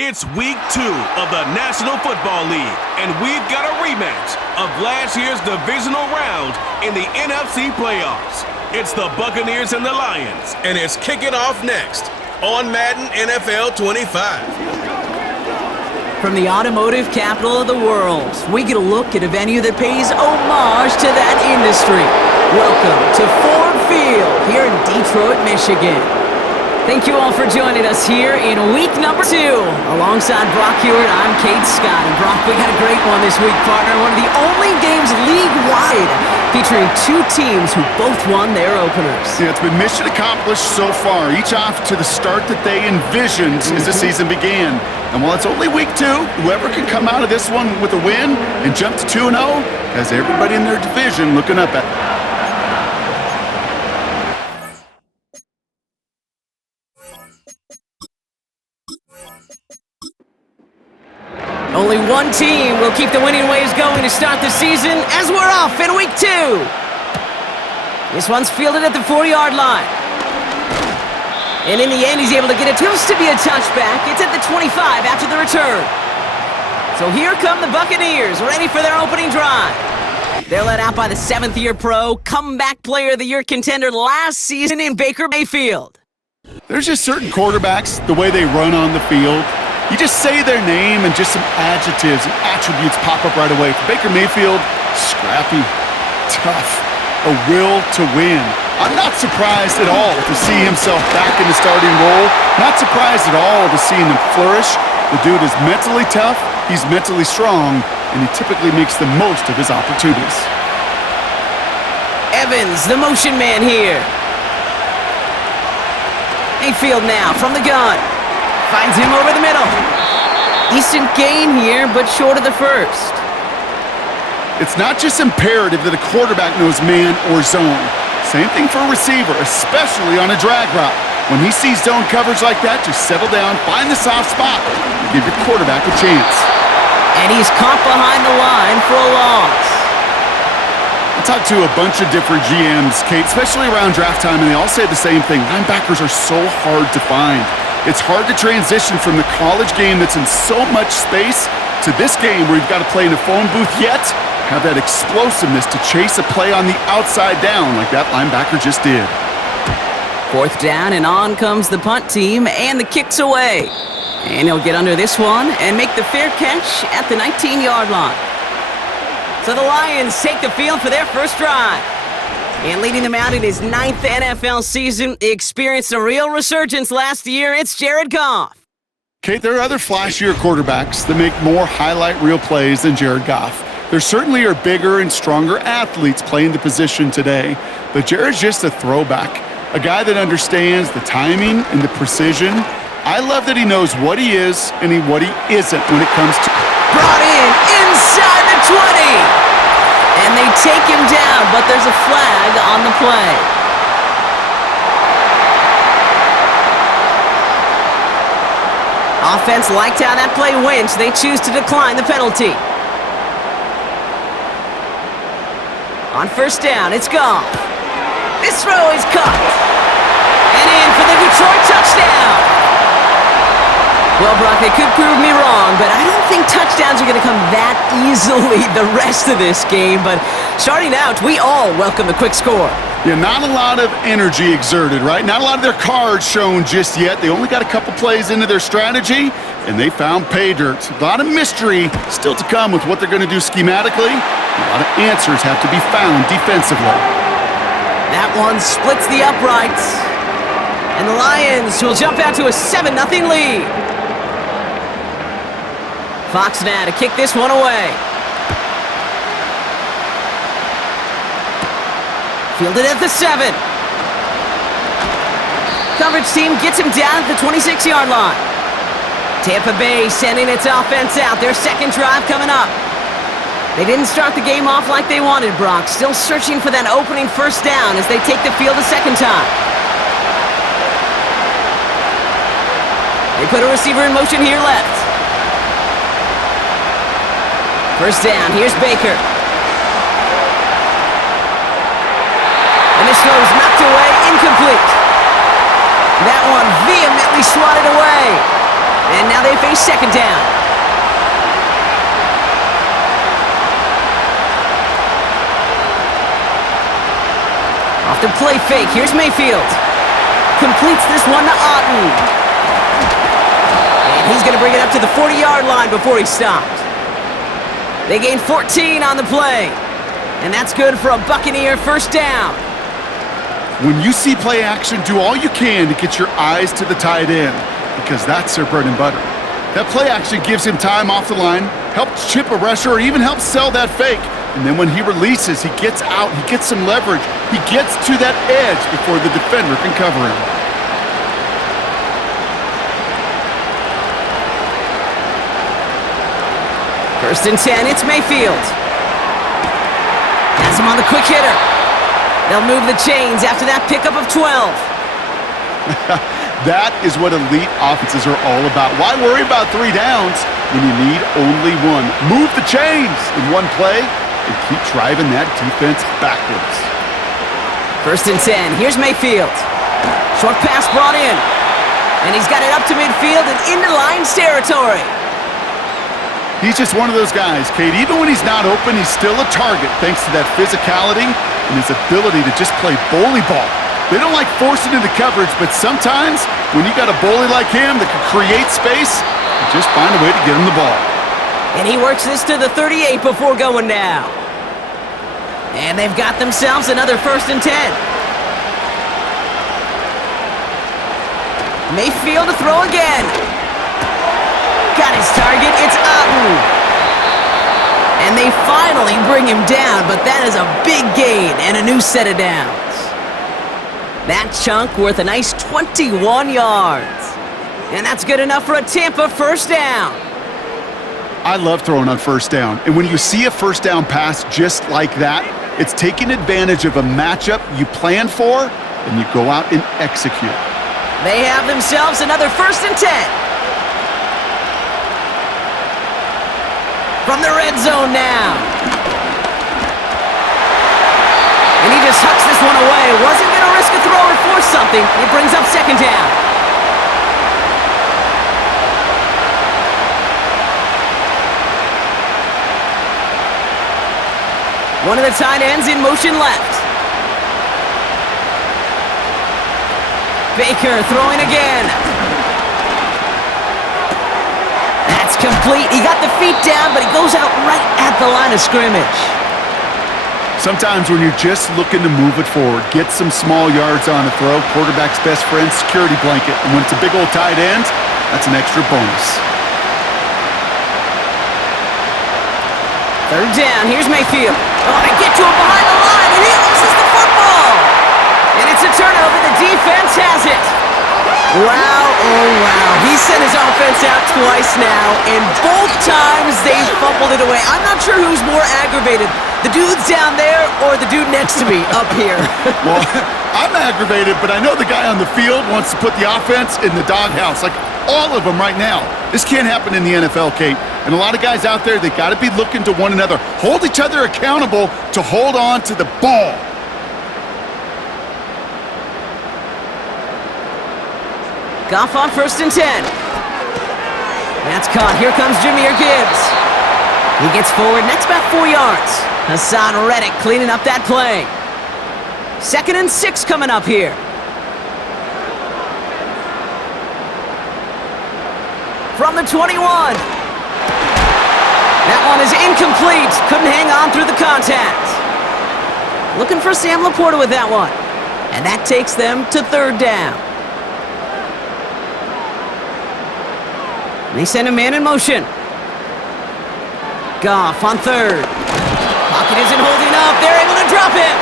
It's week 2 of the National Football League, and we've got a rematch of last year's divisional round in the NFC playoffs. It's the Buccaneers and the Lions, and it's kicking off next on Madden NFL 25. From the automotive capital of the world, we get a look at a venue that pays homage to that industry. Welcome to Ford Field here in Detroit, Michigan. Thank you all for joining us here in week number 2. Alongside Brock Hewitt, I'm Kate Scott. And Brock, we got a great one this week, partner. One of the only games league-wide featuring 2 teams who both won their openers. Yeah, it's been mission accomplished so far, each off to the start that they envisioned as the season began. And while it's only week 2, whoever can come out of this one with a win and jump to 2-0 has everybody in their division looking up at it. Only one team will keep the winning waves going to start the season as we're off in week 2. This one's fielded at the 4-yard line. And in the end, he's able to get it. It to be a touchback. It's at the 25 after the return. So here come the Buccaneers, ready for their opening drive. They're led out by the 7th-year pro, comeback player of the year contender last season in Baker Mayfield. There's just certain quarterbacks, the way they run on the field. You just say their name and just some adjectives and attributes pop up right away. For Baker Mayfield, scrappy, tough, a will to win. I'm not surprised at all to see himself back in the starting role. Not surprised at all to see him flourish. The dude is mentally tough, he's mentally strong, and he typically makes the most of his opportunities. Evans, the motion man here. Mayfield now from the gun. Finds him over the middle. Decent gain here, but short of the first. It's not just imperative that a quarterback knows man or zone. Same thing for a receiver, especially on a drag route. When he sees zone coverage like that, just settle down, find the soft spot, and give your quarterback a chance. And he's caught behind the line for a loss. I talked to a bunch of different GMs, Kate, especially around draft time, and they all say the same thing. Linebackers are so hard to find. It's hard to transition from the college game that's in so much space to this game where you've got to play in a phone booth, yet have that explosiveness to chase a play on the outside down like that linebacker just did. 4th down, and on comes the punt team, and the kick's away. And he'll get under this one and make the fair catch at the 19-yard line. So the Lions take the field for their first drive. And leading them out in his 9th NFL season, he experienced a real resurgence last year. It's Jared Goff. Kate, there are other flashier quarterbacks that make more highlight reel plays than Jared Goff. There certainly are bigger and stronger athletes playing the position today, but Jared's just a throwback, a guy that understands the timing and the precision. I love that he knows what he is and what he isn't when it comes to... Brought in inside the 20! And they take him down, but there's a flag on the play. Offense liked how that play went, so they choose to decline the penalty. On 1st down, it's Goff. This throw is caught. And in for the Detroit touchdown. Well, Brock, they could prove me wrong, but I don't think touchdowns are going to come that easily the rest of this game. But starting out, we all welcome the quick score. Yeah, not a lot of energy exerted, right? Not a lot of their cards shown just yet. They only got a couple plays into their strategy, and they found pay dirt. A lot of mystery still to come with what they're going to do schematically. A lot of answers have to be found defensively. That one splits the uprights. And the Lions will jump out to a 7-0 lead. Fox now to kick this one away. Fielded at the 7. Coverage team gets him down at the 26-yard line. Tampa Bay sending its offense out. Their second drive coming up. They didn't start the game off like they wanted, Brock. Still searching for that opening 1st down as they take the field a second time. They put a receiver in motion here left. 1st down, here's Baker. And this throw is knocked away, incomplete. That one vehemently swatted away. And now they face second down. Off the play fake, here's Mayfield. Completes this one to Otten. And he's going to bring it up to the 40-yard line before he stopped. They gain 14 on the play. And that's good for a Buccaneer first down. When you see play action, do all you can to get your eyes to the tight end, because that's their bread and butter. That play action gives him time off the line, helps chip a rusher, or even helps sell that fake. And then when he releases, he gets out, he gets some leverage. He gets to that edge before the defender can cover him. First and 10, it's Mayfield. Has him on the quick hitter. They'll move the chains after that pickup of 12. That is what elite offenses are all about. Why worry about 3 downs when you need only 1? Move the chains in one play and keep driving that defense backwards. First and 10, here's Mayfield. Short pass brought in. And he's got it up to midfield and into Lions territory. He's just one of those guys, Kate. Even when he's not open, he's still a target thanks to that physicality and his ability to just play bully ball. They don't like forcing into coverage, but sometimes when you got a bully like him that can create space, you just find a way to get him the ball. And he works this to the 38 before going down. And they've got themselves another first and 10. Mayfield to throw again. Got his target, it's Otten. And they finally bring him down, but that is a big gain and a new set of downs. That chunk worth a nice 21 yards. And that's good enough for a Tampa first down. I love throwing on first down. And when you see a first down pass just like that, it's taking advantage of a matchup you plan for, and you go out and execute. They have themselves another first and 10. From the red zone now. And he just hucks this one away. Wasn't going to risk a throw or force something. It brings up second down. One of the tight ends in motion left. Baker throwing again. That's complete. He got the feet down, but he goes out right at the line of scrimmage. Sometimes when you're just looking to move it forward, get some small yards on a throw, quarterback's best friend, security blanket. And when it's a big old tight end, that's an extra bonus. Third down, here's Mayfield. Oh, they get to him behind the line, and he loses the football. And it's a turnover. The defense has it. Wow, oh wow. He sent his offense out twice now, and both times they fumbled it away. I'm not sure who's more aggravated, the dudes down there or the dude next to me up here. Well, I'm aggravated, but I know the guy on the field wants to put the offense in the doghouse, like all of them right now. This can't happen in the NFL, Kate. And a lot of guys out there, they got to be looking to one another, hold each other accountable to hold on to the ball. Goff on first and 10. That's caught. Here comes Jahmyr Gibbs. He gets forward, and that's about 4 yards. Hassan Reddick cleaning up that play. 2nd and 6 coming up here. From the 21. That one is incomplete. Couldn't hang on through the contact. Looking for Sam Laporta with that one. And that takes them to third down. They send a man in motion. Goff on third. Pocket isn't holding up. They're able to drop him.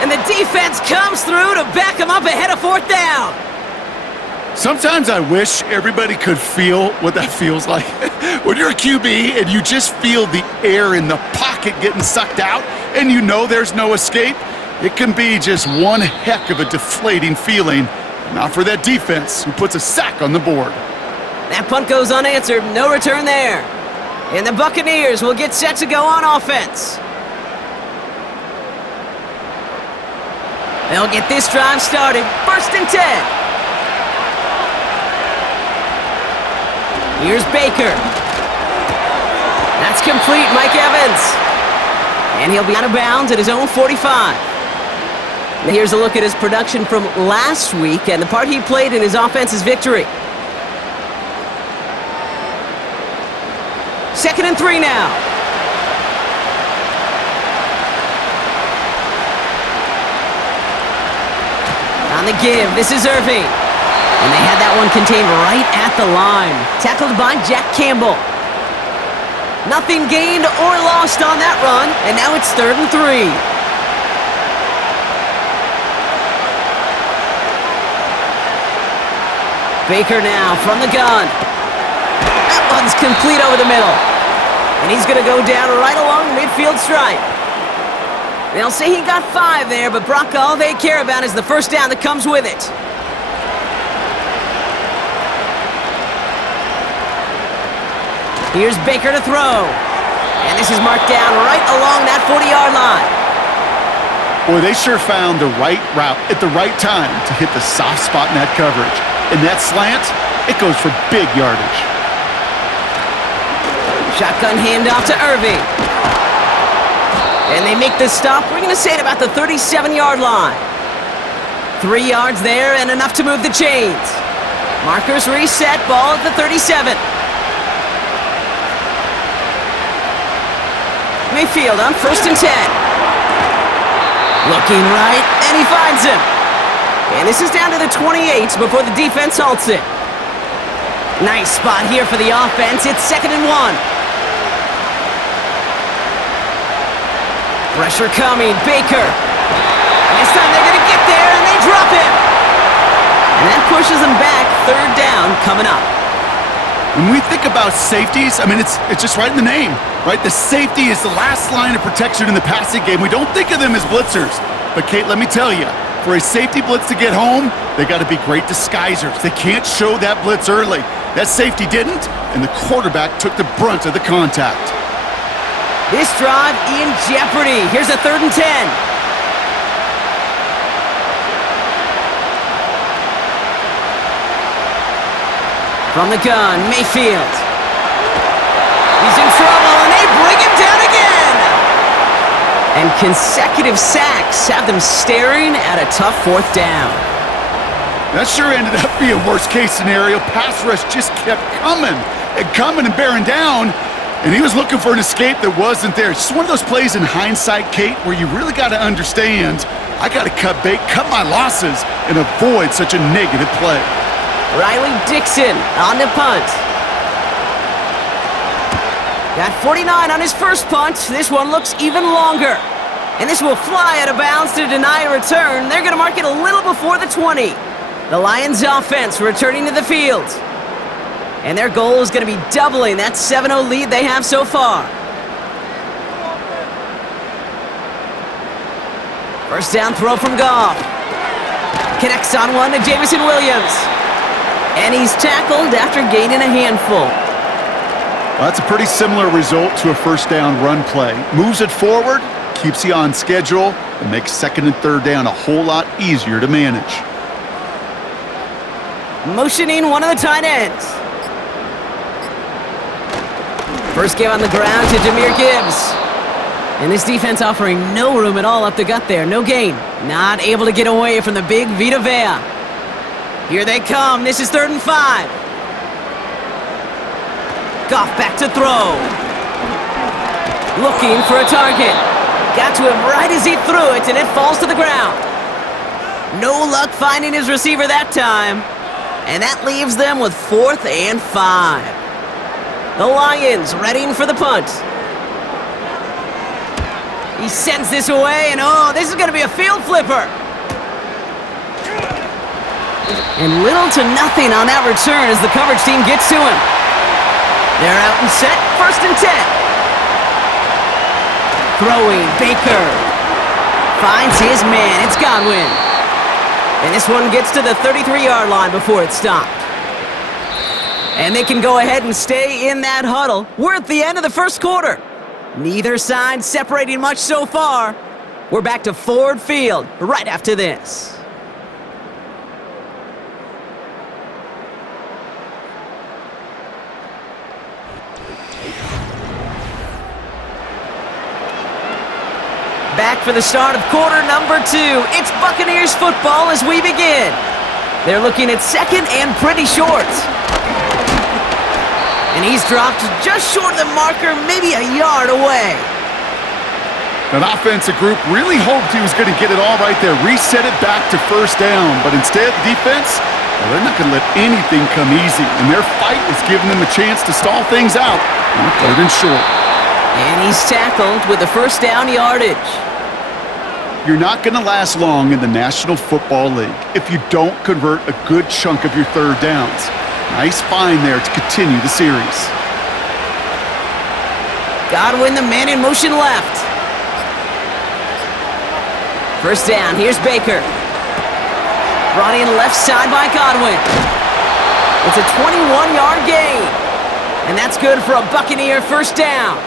And the defense comes through to back him up ahead of fourth down. Sometimes I wish everybody could feel what that feels like. When you're a QB and you just feel the air in the pocket getting sucked out and you know there's no escape, it can be just one heck of a deflating feeling. Not for that defense who puts a sack on the board. That punt goes unanswered. No return there. And the Buccaneers will get set to go on offense. They'll get this drive started. First and 10. Here's Baker. That's complete, Mike Evans. And he'll be out of bounds at his own 45. Now here's a look at his production from last week and the part he played in his offense's victory. 2nd and 3 now. On the give, this is Irving. And they had that one contained right at the line. Tackled by Jack Campbell. Nothing gained or lost on that run, and now it's 3rd and 3. Baker now from the gun. That one's complete over the middle. And he's going to go down right along the midfield stripe. They'll say he got 5 there, but Brock, all they care about is the first down that comes with it. Here's Baker to throw. And this is marked down right along that 40-yard line. Boy, they sure found the right route at the right time to hit the soft spot in that coverage. And that slant, it goes for big yardage. Shotgun handoff to Irving. And they make the stop, we're going to say, at about the 37-yard line. 3 yards there and enough to move the chains. Markers reset, ball at the 37. Mayfield on 1st and 10. Looking right, and he finds him. And this is down to the 28 before the defense halts it. Nice spot here for the offense. It's 2nd and 1. Pressure coming, Baker. And this time they're going to get there, and they drop him. And that pushes them back. 3rd down coming up. When we think about safeties, I mean, it's just right in the name, right? The safety is the last line of protection in the passing game. We don't think of them as blitzers. But, Kate, let me tell you, for a safety blitz to get home, they got to be great disguisers. They can't show that blitz early. That safety didn't, and the quarterback took the brunt of the contact. This drive in jeopardy. Here's a 3rd and 10. From the gun, Mayfield. He's in trouble, and they bring him down again. And consecutive sacks have them staring at a tough 4th down. That sure ended up being worst-case scenario. Pass rush just kept coming and bearing down. And he was looking for an escape that wasn't there. It's just one of those plays in hindsight, Kate, where you really got to understand, I got to cut bait, cut my losses, and avoid such a negative play. Riley Dixon on the punt. Got 49 on his first punt. This one looks even longer. And this will fly out of bounds to deny a return. They're going to mark it a little before the 20. The Lions offense returning to the field. And their goal is going to be doubling that 7-0 lead they have so far. First down throw from Goff. Connects on one to Jameson Williams. And he's tackled after gaining a handful. Well, that's a pretty similar result to a first down run play. Moves it forward, keeps you on schedule, and makes 2nd and 3rd down a whole lot easier to manage. Motioning one of the tight ends. First give on the ground to Jahmyr Gibbs. And this defense offering no room at all up the gut there. No gain. Not able to get away from the big Vita Vea. Here they come. This is 3rd and 5. Goff back to throw. Looking for a target. Got to him right as he threw it, and it falls to the ground. No luck finding his receiver that time. And that leaves them with 4th and 5. The Lions readying for the punt. He sends this away, and oh, this is going to be a field flipper. And little to nothing on that return as the coverage team gets to him. They're out and set, 1st and 10. Throwing, Baker. Finds his man, it's Godwin. And this one gets to the 33-yard line before it's stopped. And they can go ahead and stay in that huddle. We're at the end of the first quarter. Neither side separating much so far. We're back to Ford Field right after this. Back for the start of quarter number 2. It's Buccaneers football as we begin. They're looking at second and pretty short. And he's dropped just short of the marker, maybe a yard away. That offensive group really hoped he was going to get it all right there, reset it back to first down. But instead, the defense, well, they're not going to let anything come easy. And their fight is giving them a chance to stall things out on a 3rd and short. And he's tackled with the first down yardage. You're not going to last long in the National Football League if you don't convert a good chunk of your 3rd downs. Nice find there to continue the series. Godwin, the man in motion left. First down, here's Baker. Brought in left side by Godwin. It's a 21-yard gain. And that's good for a Buccaneer first down.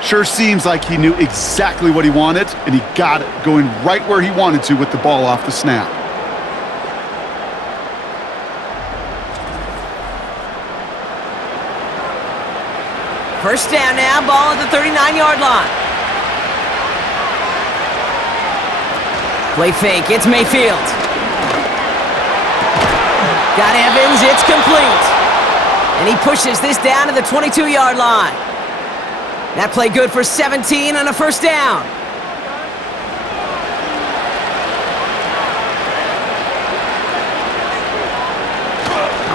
Sure seems like he knew exactly what he wanted, and he got it, going right where he wanted to with the ball off the snap. First down now, ball at the 39-yard line. Play fake, it's Mayfield. Got Evans, it's complete. And he pushes this down to the 22-yard line. That play good for 17 and a first down.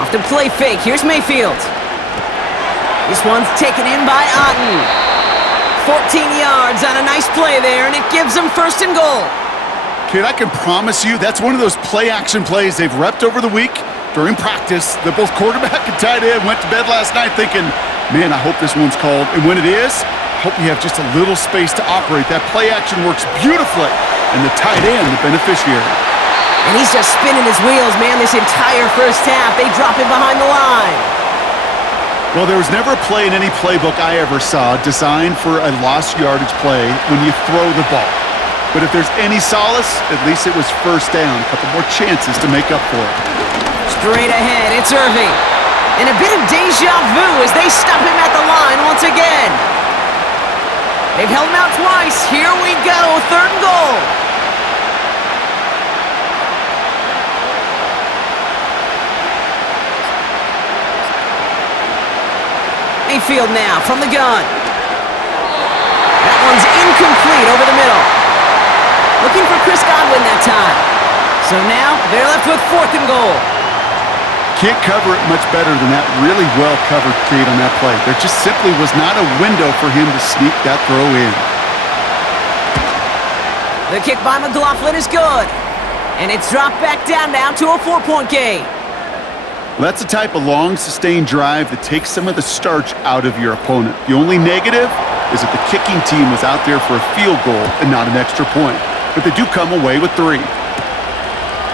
Off to play fake, here's Mayfield. This one's taken in by Otten. 14 yards on a nice play there, and it gives them first and goal. Kid, I can promise you that's one of those play-action plays they've repped over the week during practice. That both quarterback and tight end went to bed last night thinking, man, I hope this one's called. And when it is, I hope we have just a little space to operate. That play-action works beautifully, and the tight end, the beneficiary. And he's just spinning his wheels, man, this entire first half. They drop him behind the line. Well, there was never a play in any playbook I ever saw designed for a lost yardage play when you throw the ball. But if there's any solace, at least it was first down. A couple more chances to make up for it. Straight ahead, it's Irving. And a bit of deja vu as they stop him at the line once again. They've held him out twice. Here we go, 3rd and goal. Mayfield now from the gun. That one's incomplete over the middle. Looking for Chris Godwin that time. So now they're left with 4th and goal. Can't cover it much better than that really well-covered kid on that play. There just simply was not a window for him to sneak that throw in. The kick by McLaughlin is good. And it's dropped back down now to a 4-point game. Well, that's the type of long, sustained drive that takes some of the starch out of your opponent. The only negative is that the kicking team was out there for a field goal and not an extra point. But they do come away with 3.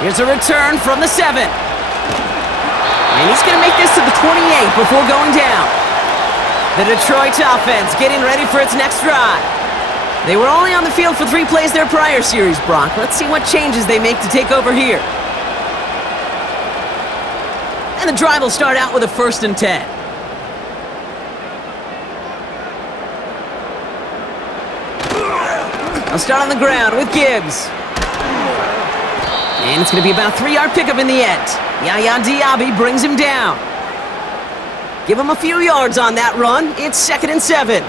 Here's a return from the 7. And he's going to make this to the 28 before going down. The Detroit offense getting ready for its next drive. They were only on the field for 3 plays their prior series, Brock. Let's see what changes they make to take over here. And the drive will start out with a 1st and 10. They'll start on the ground with Gibbs. And it's going to be about a 3-yard pickup in the end. Yaya Diaby brings him down. Give him a few yards on that run. It's 2nd and 7.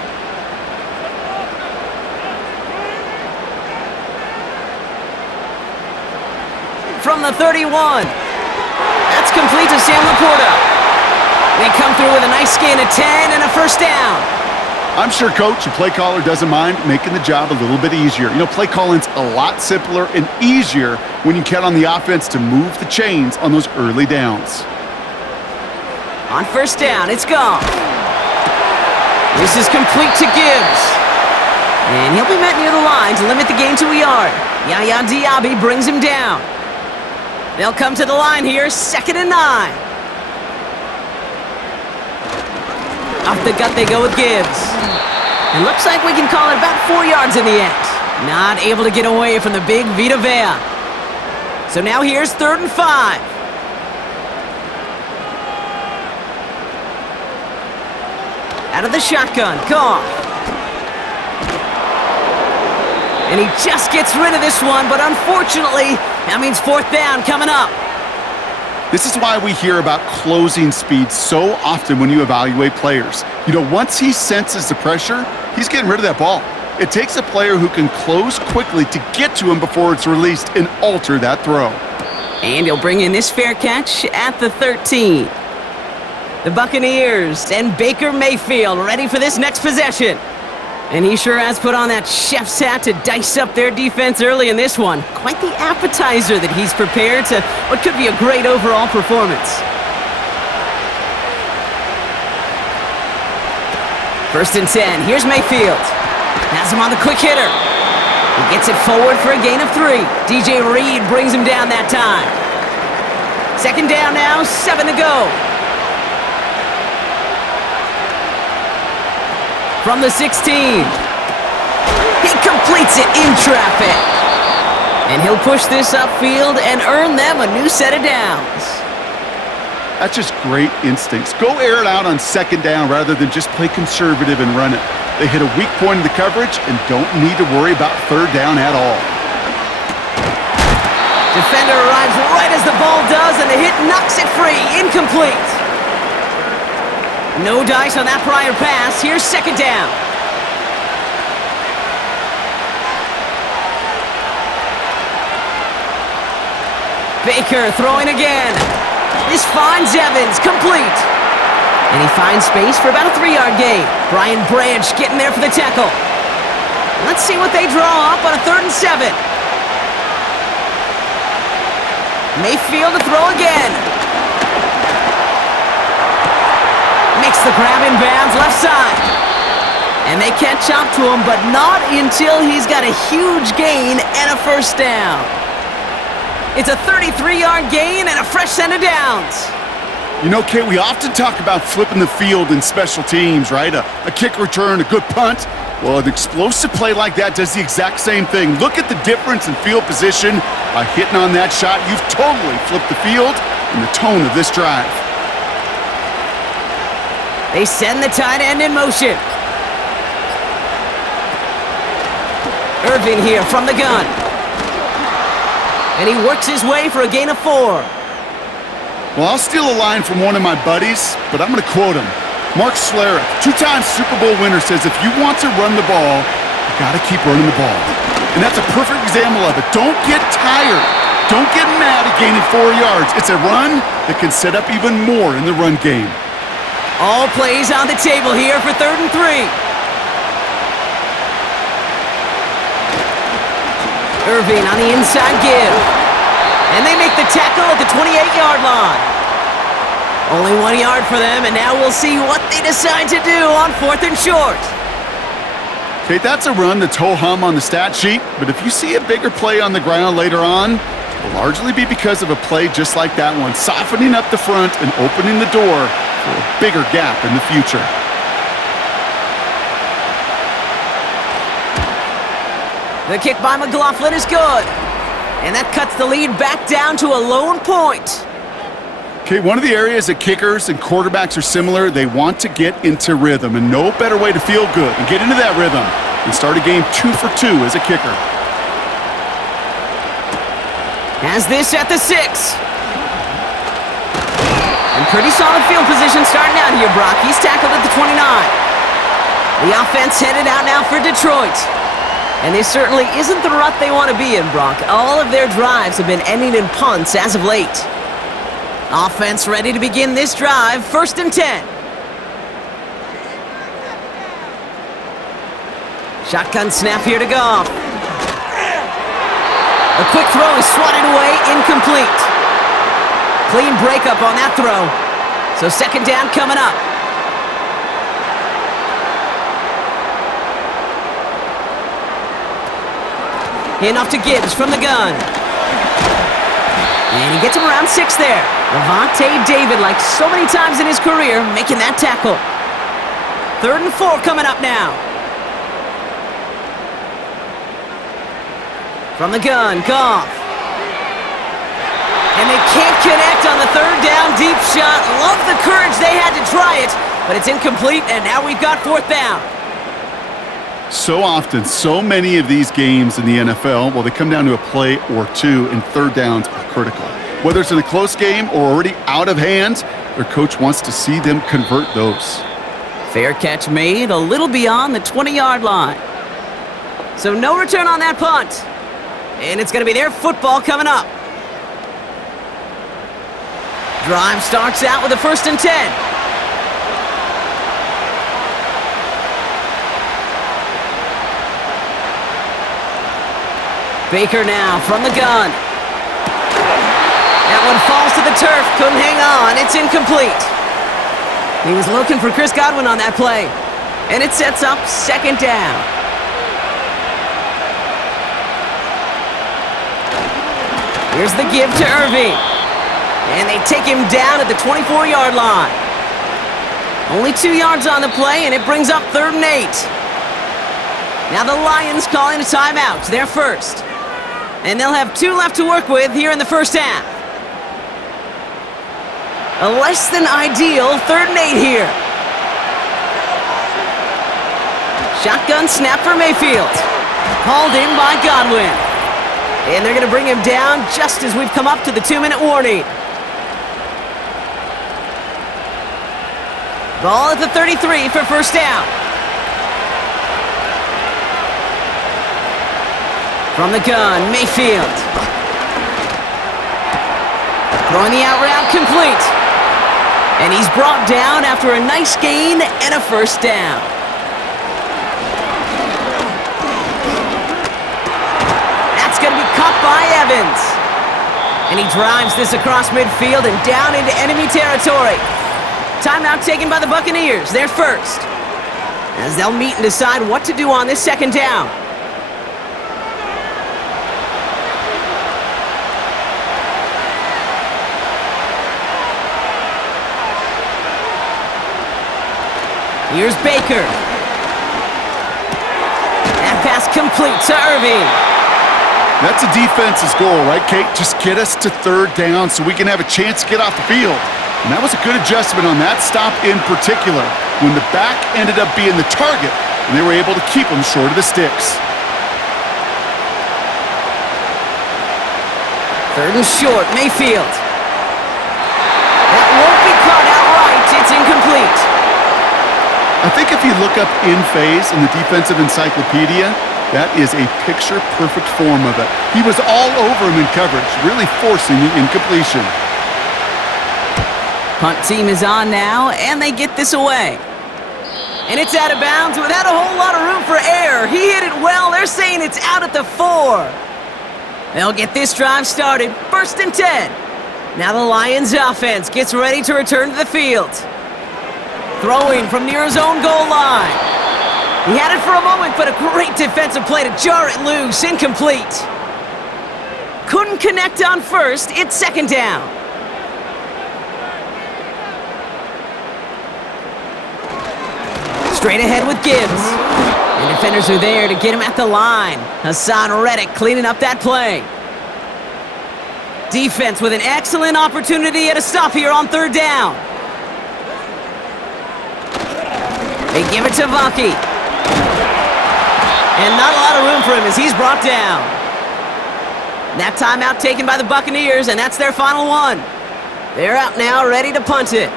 From the 31. That's complete to Sam Laporta. They come through with a nice gain of 10 and a first down. I'm sure coach and play caller doesn't mind making the job a little bit easier. You know, play calling's a lot simpler and easier when you count on the offense to move the chains on those early downs. On first down, it's gone. This is complete to Gibbs. And he'll be met near the line to limit the gain to a yard. Yaya Diaby brings him down. They'll come to the line here, 2nd and 9. Off the gut they go with Gibbs. It looks like we can call it about 4 yards in the end. Not able to get away from the big Vita Vea. So now here's 3rd and 5. Out of the shotgun, Goff. And he just gets rid of this one, but unfortunately, that means fourth down coming up. This is why we hear about closing speed so often when you evaluate players. You know, once he senses the pressure, he's getting rid of that ball. It takes a player who can close quickly to get to him before it's released and alter that throw. And he'll bring in this fair catch at the 13. The Buccaneers and Baker Mayfield ready for this next possession. And he sure has put on that chef's hat to dice up their defense early in this one. Quite the appetizer that he's prepared to what could be a great overall performance. First and 10. Here's Mayfield. Has him on the quick hitter. He gets it forward for a gain of 3. DJ Reed brings him down that time. Second down now, 7 to go. From the 16. He completes it in traffic. And he'll push this upfield and earn them a new set of downs. That's just great instincts. Go air it out on second down rather than just play conservative and run it. They hit a weak point in the coverage and don't need to worry about third down at all. Defender arrives right as the ball does, and the hit knocks it free. Incomplete. No dice on that prior pass. Here's second down. Baker throwing again. This finds Evans, complete. And he finds space for about a 3-yard gain. Brian Branch getting there for the tackle. Let's see what they draw up on a 3rd and 7. Mayfield to throw again. Makes the grab in bounds left side. And they catch up to him, but not until he's got a huge gain and a first down. It's a 33-yard gain and a fresh set of downs. You know, Kate, we often talk about flipping the field in special teams, right? A kick return, a good punt. Well, an explosive play like that does the exact same thing. Look at the difference in field position. By hitting on that shot, you've totally flipped the field and the tone of this drive. They send the tight end in motion. Irvin here from the gun. And he works his way for a gain of 4. Well, I'll steal a line from one of my buddies, but I'm going to quote him. Mark Schlereth, 2-time Super Bowl winner, says if you want to run the ball, you got to keep running the ball. And that's a perfect example of it. Don't get tired. Don't get mad at gaining 4 yards. It's a run that can set up even more in the run game. All plays on the table here for 3rd and 3. Irving on the inside give. And they make the tackle at the 28-yard line. Only 1 yard for them, and now we'll see what they decide to do on 4th and short. Okay, that's a run that's ho-hum on the stat sheet, but if you see a bigger play on the ground later on, it'll largely be because of a play just like that one, softening up the front and opening the door for a bigger gap in the future. The kick by McLaughlin is good. And that cuts the lead back down to a lone point. Okay, one of the areas that kickers and quarterbacks are similar, they want to get into rhythm, and no better way to feel good and get into that rhythm than start a game 2 for 2 as a kicker. Has this at the 6. And pretty solid field position starting out here, Brock. He's tackled at the 29. The offense headed out now for Detroit. And this certainly isn't the rut they want to be in, Brock. All of their drives have been ending in punts as of late. Offense ready to begin this drive, 1st and 10. Shotgun snap here to Goff. A quick throw is swatted away, incomplete. Clean breakup on that throw. So 2nd down coming up. In off to Gibbs from the gun. And he gets him around 6 there. Levante David, like so many times in his career, making that tackle. 3rd and 4 coming up now. From the gun, Goff. And they can't connect on the 3rd down deep shot. Love the courage they had to try it, but it's incomplete, and now we've got 4th down. So often, so many of these games in the NFL, well, they come down to a play or two, and third downs are critical. Whether it's in a close game or already out of hand, their coach wants to see them convert those. Fair catch made a little beyond the 20-yard line. So no return on that punt. And it's going to be their football coming up. Drive starts out with a 1st and 10. Baker now from the gun. That one falls to the turf. Couldn't hang on. It's incomplete. He was looking for Chris Godwin on that play. And it sets up 2nd down. Here's the give to Irving. And they take him down at the 24-yard line. Only 2 yards on the play, and it brings up 3rd and 8. Now the Lions calling a timeout. They're first. And they'll have 2 left to work with here in the first half. A less than ideal 3rd and 8 here. Shotgun snap for Mayfield. Hauled in by Godwin. And they're going to bring him down just as we've come up to the 2-minute warning. Ball at the 33 for 1st down. From the gun, Mayfield. Throwing the out route complete. And he's brought down after a nice gain and a 1st down. That's going to be caught by Evans. And he drives this across midfield and down into enemy territory. Timeout taken by the Buccaneers. They're first. As they'll meet and decide what to do on this 2nd down. Here's Baker. That pass complete to Irving. That's a defense's goal, right, Kate? Just get us to 3rd down so we can have a chance to get off the field. And that was a good adjustment on that stop in particular, when the back ended up being the target, and they were able to keep him short of the sticks. 3rd and short, Mayfield. That won't be caught outright. It's incomplete. I think if you look up in phase in the defensive encyclopedia, that is a picture-perfect form of it. He was all over him in coverage, really forcing the incompletion. Punt team is on now, and they get this away. And it's out of bounds without a whole lot of room for error. He hit it well. They're saying it's out at the 4. They'll get this drive started. 1st and 10. Now the Lions offense gets ready to return to the field. Throwing from near his own goal line. He had it for a moment, but a great defensive play to jar it loose. Incomplete. Couldn't connect on 1st. It's 2nd down. Straight ahead with Gibbs. And defenders are there to get him at the line. Hassan Reddick cleaning up that play. Defense with an excellent opportunity at a stop here on 3rd down. They give it to Vaki. And not a lot of room for him as he's brought down. That timeout taken by the Buccaneers, and that's their final one. They're out now, ready to punt it.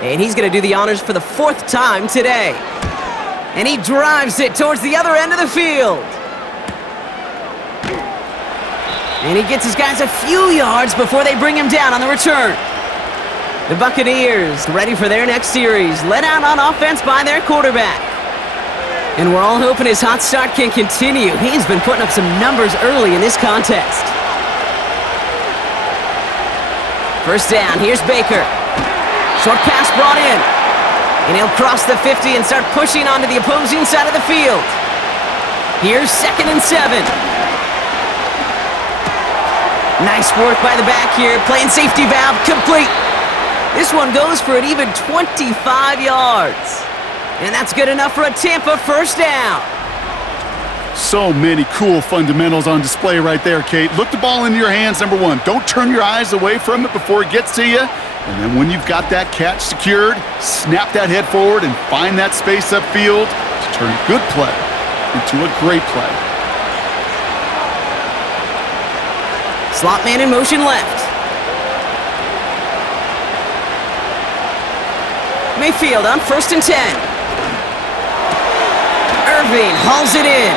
And he's going to do the honors for the 4th time today. And he drives it towards the other end of the field. And he gets his guys a few yards before they bring him down on the return. The Buccaneers ready for their next series, led out on offense by their quarterback. And we're all hoping his hot start can continue. He's been putting up some numbers early in this contest. 1st down, here's Baker. Short pass brought in. And he'll cross the 50 and start pushing onto the opposing side of the field. Here's 2nd and 7. Nice work by the back here, playing safety valve complete. This one goes for an even 25 yards. And that's good enough for a Tampa 1st down. So many cool fundamentals on display right there, Kate. Look the ball into your hands, number 1. Don't turn your eyes away from it before it gets to you. And then when you've got that catch secured, snap that head forward and find that space upfield to turn good play. into a great play. Slot man in motion left. Mayfield on 1st and 10. Irving hauls it in.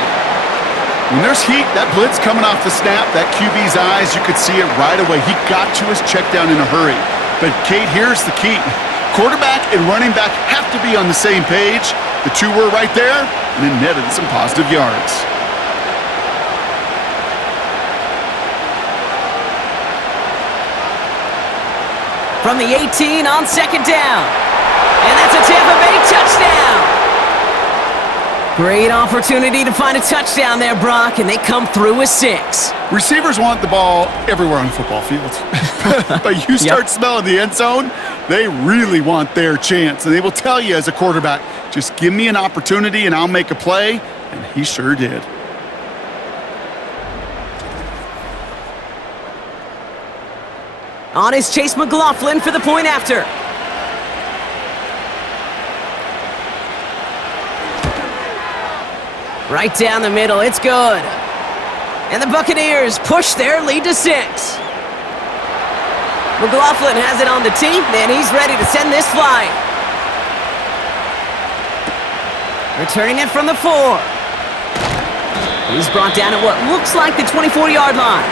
When there's heat, that blitz coming off the snap, that QB's eyes, you could see it right away. He got to his check down in a hurry. But, Kate, here's the key. Quarterback and running back have to be on the same page. The two were right there, and it netted some positive yards. From the 18 on 2nd down. And that's a Tampa Bay touchdown. Great opportunity to find a touchdown there, Brock, and they come through with 6. Receivers want the ball everywhere on the football field. But you start smelling the end zone, they really want their chance. And they will tell you as a quarterback, just give me an opportunity and I'll make a play. And he sure did. On is Chase McLaughlin for the point after. Right down the middle, it's good. And the Buccaneers push their lead to 6. McLaughlin has it on the tee, and he's ready to send this flying. Returning it from the 4. He's brought down at what looks like the 24-yard line.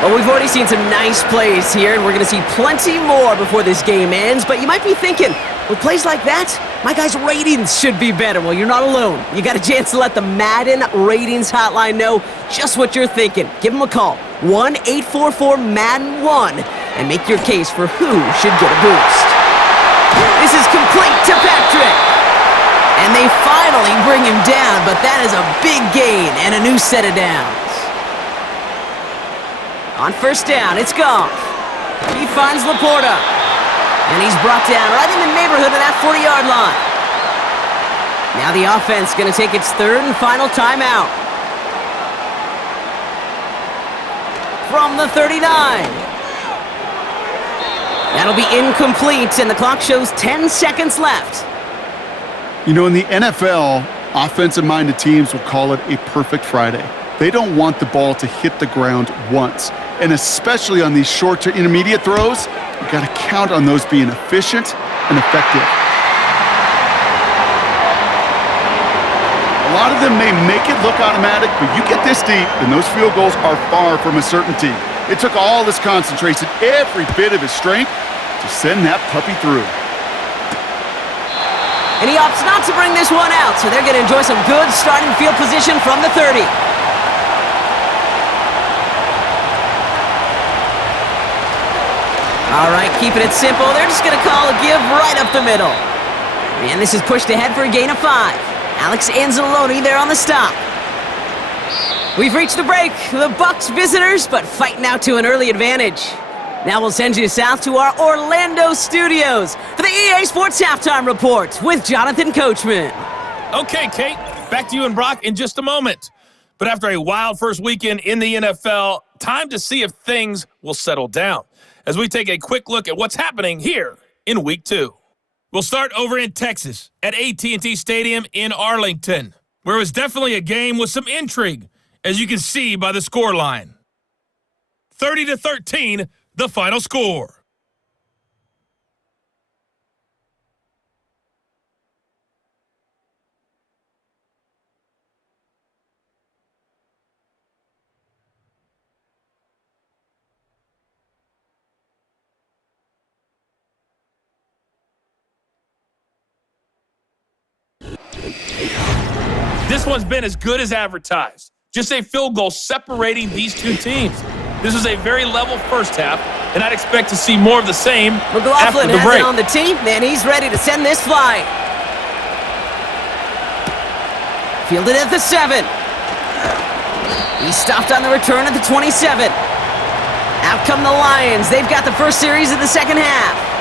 Well, we've already seen some nice plays here, and we're going to see plenty more before this game ends. But you might be thinking, with plays like that, my guys' ratings should be better. Well, you're not alone. You got a chance to let the Madden ratings hotline know just what you're thinking. Give them a call, 1-844-MADDEN-1, and make your case for who should get a boost. This is complete to Patrick. And they finally bring him down, but that is a big gain and a new set of downs. On 1st down, it's Goff. He finds Laporta. And he's brought down right in the neighborhood of that 40-yard line. Now the offense going to take its 3rd and final timeout. From the 39. That'll be incomplete, and the clock shows 10 seconds left. You know, in the NFL, offensive-minded teams will call it a perfect Friday. They don't want the ball to hit the ground once. And especially on these short to intermediate throws, you got to count on those being efficient and effective. A lot of them may make it look automatic, but you get this deep, and those field goals are far from a certainty. It took all his concentration, every bit of his strength, to send that puppy through. And he opts not to bring this one out, so they're going to enjoy some good starting field position from the 30. All right, keeping it simple. They're just going to call a give right up the middle. And this is pushed ahead for a gain of 5. Alex Anzalone there on the stop. We've reached the break. The BUCS visitors, but fighting out to an early advantage. Now we'll send you south to our Orlando studios for the EA Sports Halftime Report with Jonathan Coachman. Okay, Kate, back to you and Brock in just a moment. But after a wild first weekend in the NFL, time to see if things will settle down as we take a quick look at what's happening here in Week 2. We'll start over in Texas at AT&T Stadium in Arlington, where it was definitely a game with some intrigue, as you can see by the scoreline. 30-13, the final score. This one's been as good as advertised. Just a field goal separating these two teams. This was a very level first half, and I'd expect to see more of the same McLaughlin after the break. has it on the tee, and he's ready to send this flying. Fielded at the 7. He's stopped on the return at the 27. Out come the Lions. They've got the first series of the second half.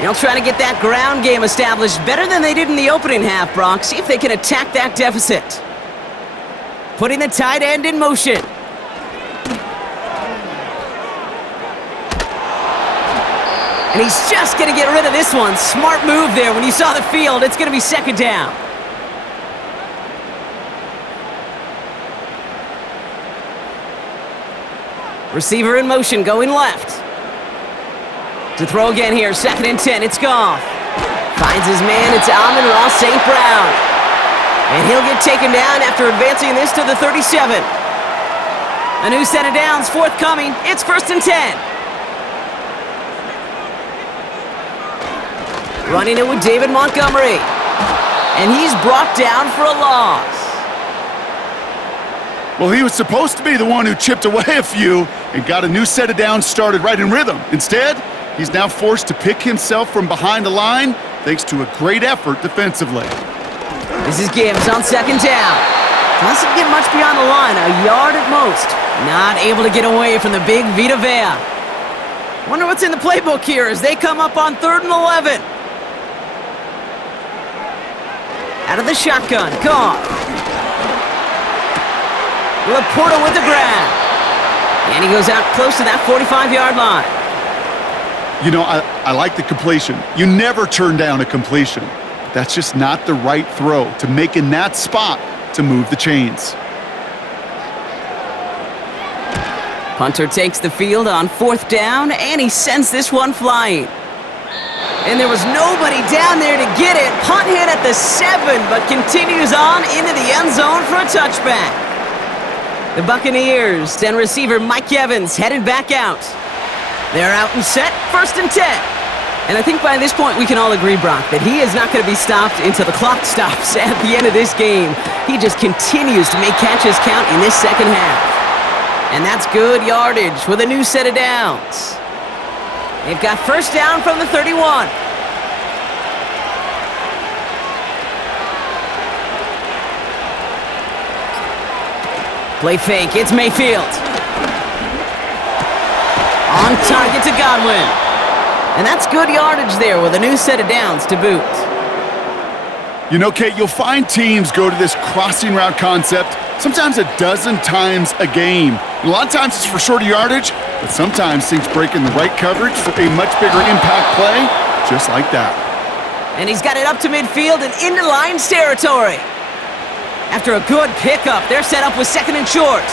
They'll try to get that ground game established better than they did in the opening half, Brock. See if they can attack that deficit. Putting the tight end in motion. And he's just going to get rid of this one. Smart move there. When you saw the field, it's going to be second down. Receiver in motion, going left. To throw again here, 2nd and 10, it's Goff. Finds his man, it's Amon-Ra St. Brown. And he'll get taken down after advancing this to the 37. A new set of downs forthcoming, it's 1st and 10. Running it with David Montgomery. And he's brought down for a loss. Well, he was supposed to be the one who chipped away a few and got a new set of downs started right in rhythm. Instead, he's now forced to pick himself from behind the line thanks to a great effort defensively. This is Gibbs on 2nd down. Doesn't get much beyond the line, a yard at most. Not able to get away from the big Vita Vea. Wonder what's in the playbook here as they come up on 3rd and 11. Out of the shotgun, Goff. Laporta with the grab. And he goes out close to that 45-yard line. You know, I like the completion. You never turn down a completion. That's just not the right throw to make in that spot to move the chains. Punter takes the field on 4th down, and he sends this one flying. And there was nobody down there to get it. Punt hit at the 7, but continues on into the end zone for a touchback. The Buccaneers send receiver Mike Evans headed back out. They're out and set, 1st and 10. And I think by this point we can all agree, Brock, that he is not going to be stopped until the clock stops at the end of this game. He just continues to make catches count in this 2nd half. And that's good yardage with a new set of downs. They've got 1st down from the 31. Play fake, it's Mayfield. On target to Godwin. And that's good yardage there with a new set of downs to boot. You know, Kate, you'll find teams go to this crossing route concept sometimes a dozen times a game. A lot of times it's for shorter yardage, but sometimes things break in the right coverage for a much bigger impact play, just like that. And he's got it up to midfield and into Lions territory. After a good pickup, they're set up with 2nd and short.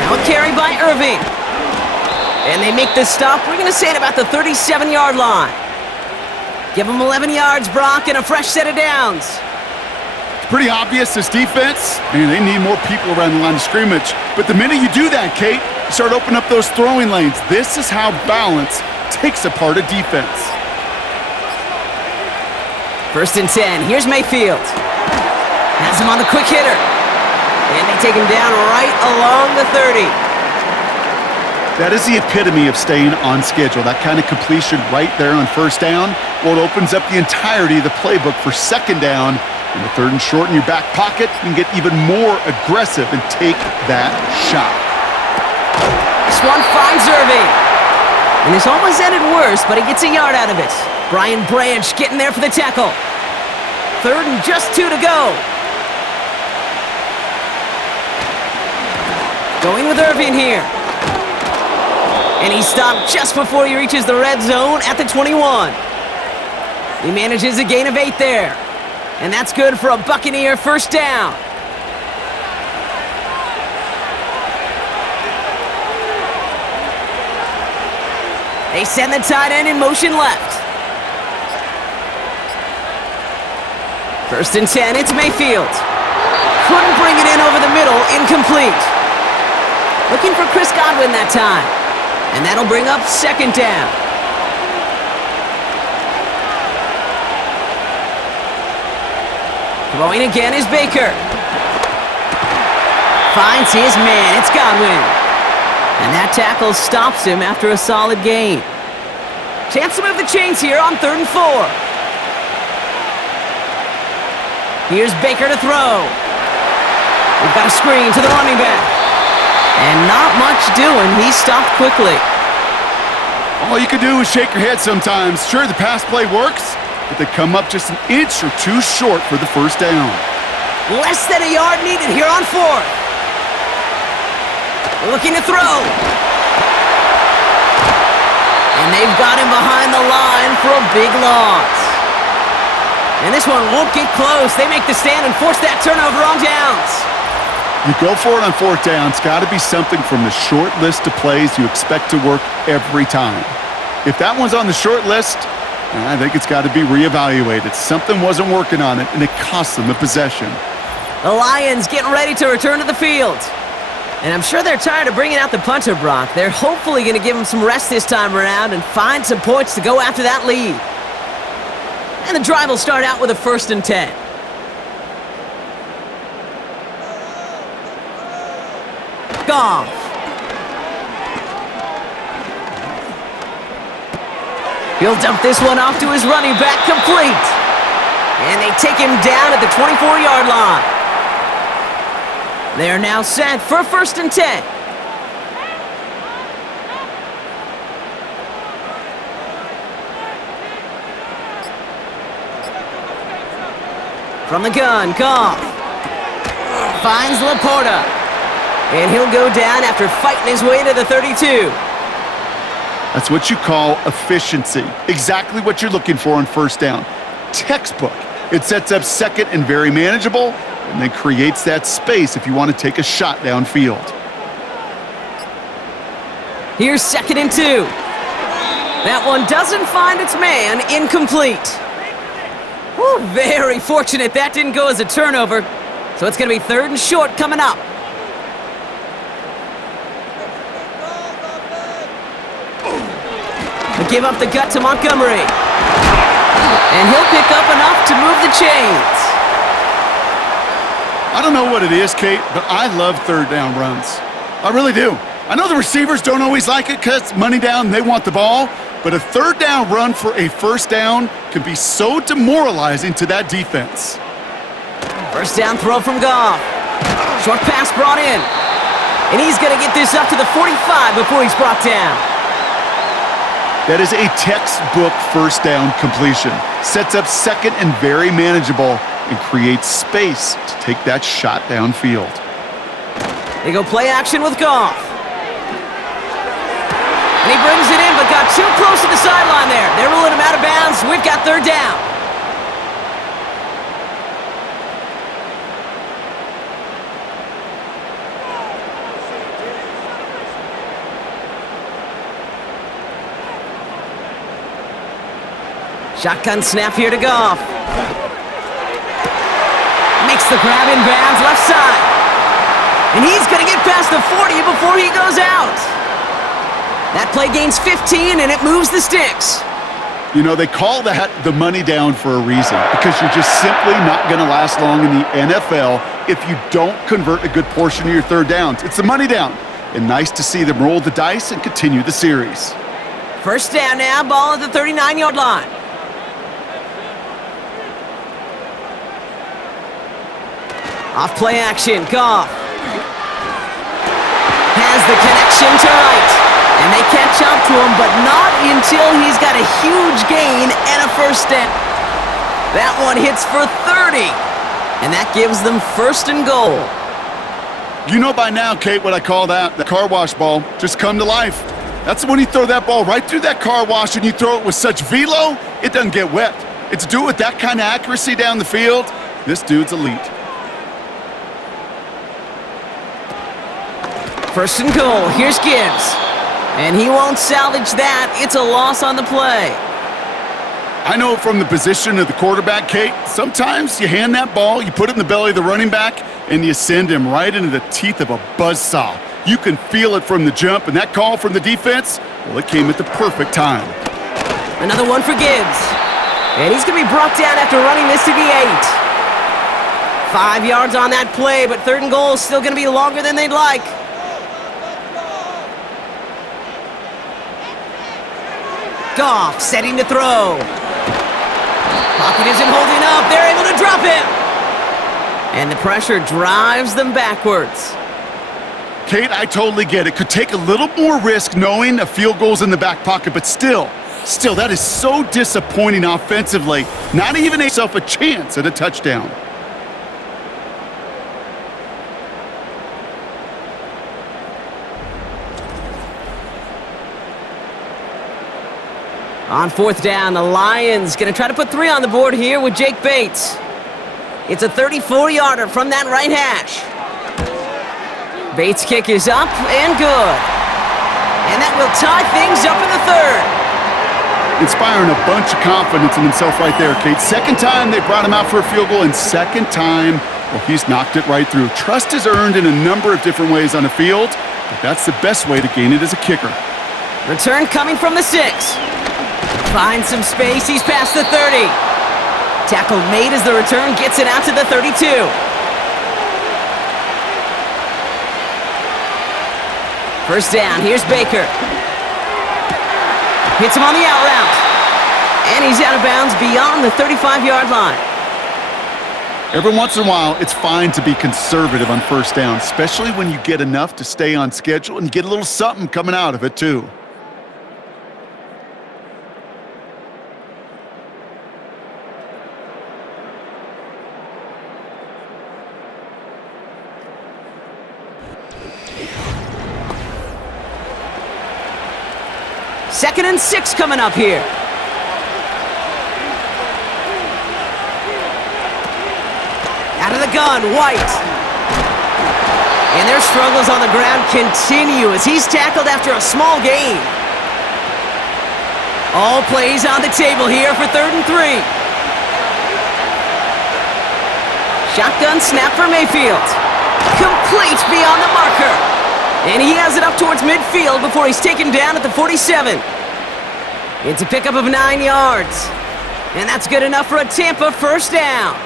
Now a carry by Irving. And they make this stop, we're going to say at about the 37-yard line. Give them 11 yards, Brock, and a fresh set of downs. It's pretty obvious this defense, man, they need more people around the line of scrimmage. But the minute you do that, Kate, you start opening up those throwing lanes. This is how balance takes apart a defense. 1st and 10, here's Mayfield. Has him on the quick hitter. And they take him down right along the 30. That is the epitome of staying on schedule. That kind of completion right there on 1st down. Well, it opens up the entirety of the playbook for 2nd down. In the 3rd and short in your back pocket, you can get even more aggressive and take that shot. This one finds Irving. And this almost ended worse, but he gets a yard out of it. Brian Branch getting there for the tackle. 3rd and just 2 to go. Going with Irving here. And he stopped just before he reaches the red zone at the 21. He manages a gain of 8 there. And that's good for a Buccaneer 1st down. They send the tight end in motion left. 1st and 10, it's Mayfield. Couldn't bring it in over the middle, incomplete. Looking for Chris Godwin that time. And that'll bring up 2nd down. Throwing again is Baker. Finds his man, it's Godwin. And that tackle stops him after a solid gain. Chance to move the chains here on 3rd and 4. Here's Baker to throw. We've got a screen to the running back. And not much doing, he stopped quickly. All you can do is shake your head sometimes. Sure, the pass play works, but they come up just an inch or two short for the 1st down. Less than a yard needed here on 4th. Looking to throw. And they've got him behind the line for a big loss. And this one won't get close. They make the stand and force that turnover on downs. You go for it on fourth down. It's got to be something from the short list of plays you expect to work every time. If that one's on the short list, I think it's got to be reevaluated. Something wasn't working on it, and it cost them a possession. The Lions getting ready to return to the field. And I'm sure they're tired of bringing out the punter, Brock. They're hopefully going to give him some rest this time around and find some points to go after that lead. And the drive will start out with a 1st and 10. Goff. He'll dump this one off to his running back, complete. And they take him down at the 24-yard line. They're now set for 1st and 10. From the gun, Goff finds Laporta. And he'll go down after fighting his way to the 32. That's what you call efficiency. Exactly what you're looking for on first down. Textbook. It sets up second and very manageable, and then creates that space if you want to take a shot downfield. Here's 2nd and 2. That one doesn't find its man, incomplete. Whew, very fortunate that didn't go as a turnover. So it's going to be 3rd and short coming up. They give up the gut to Montgomery. And he'll pick up enough to move the chains. I don't know what it is, Kate, but I love third down runs. I really do. I know the receivers don't always like it because money down, they want the ball, but a third down run for a first down can be so demoralizing to that defense. First down throw from Goff. Short pass brought in. And he's going to get this up to the 45 before he's brought down. That is a textbook first down completion. Sets up second and very manageable and creates space to take that shot downfield. They go play action with Goff. And he brings it in, but got too close to the sideline there. They're ruling him out of bounds. We've got 3rd down. Shotgun snap here to Goff. Makes the grab in bounds, left side. And he's going to get past the 40 before he goes out. That play gains 15, and it moves the sticks. You know, they call that the money down for a reason, because you're just simply not going to last long in the NFL if you don't convert a good portion of your third downs. It's the money down. And nice to see them roll the dice and continue the series. First down now, ball at the 39-yard line. Off play action, Goff has the connection to right. And they catch up to him, but not until he's got a huge gain and a first down. That one hits for 30. And that gives them 1st and goal. You know by now, Kate, what I call that, the car wash ball, just come to life. That's when you throw that ball right through that car wash and you throw it with such velo, it doesn't get wet. It's do it with that kind of accuracy down the field. This dude's elite. 1st and goal, here's Gibbs. And he won't salvage that. It's a loss on the play. I know from the position of the quarterback, Kate, sometimes you hand that ball, you put it in the belly of the running back, and you send him right into the teeth of a buzzsaw. You can feel it from the jump, and that call from the defense, well, it came at the perfect time. Another one for Gibbs. And he's going to be brought down after running this to the 8. 5 yards on that play, but 3rd and goal is still going to be longer than they'd like. Goff setting to throw. Pocket isn't holding up. They're able to drop him. And the pressure drives them backwards. Kate, I totally get it. Could take a little more risk knowing a field goal's in the back pocket, but still, that is so disappointing offensively. Not even a chance at a touchdown. On 4th down, the Lions going to try to put 3 on the board here with Jake Bates. It's a 34-yarder from that right hash. Bates' kick is up and good. And that will tie things up in the third. Inspiring a bunch of confidence in himself right there, Kate. Second time they brought him out for a field goal, and second time, well, he's knocked it right through. Trust is earned in a number of different ways on the field, but that's the best way to gain it as a kicker. Return coming from the 6. Finds some space, he's past the 30. Tackle made as the return gets it out to the 32. First down, here's Baker. Hits him on the out route. And he's out of bounds beyond the 35-yard line. Every once in a while, it's fine to be conservative on first down, especially when you get enough to stay on schedule and get a little something coming out of it, too. Second and 6 coming up here. Out of the gun, White. And their struggles on the ground continue as he's tackled after a small gain. All plays on the table here for 3rd and 3. Shotgun snap for Mayfield. Complete beyond the marker. And he has it up towards midfield before he's taken down at the 47. It's a pickup of 9 yards. And that's good enough for a Tampa first down.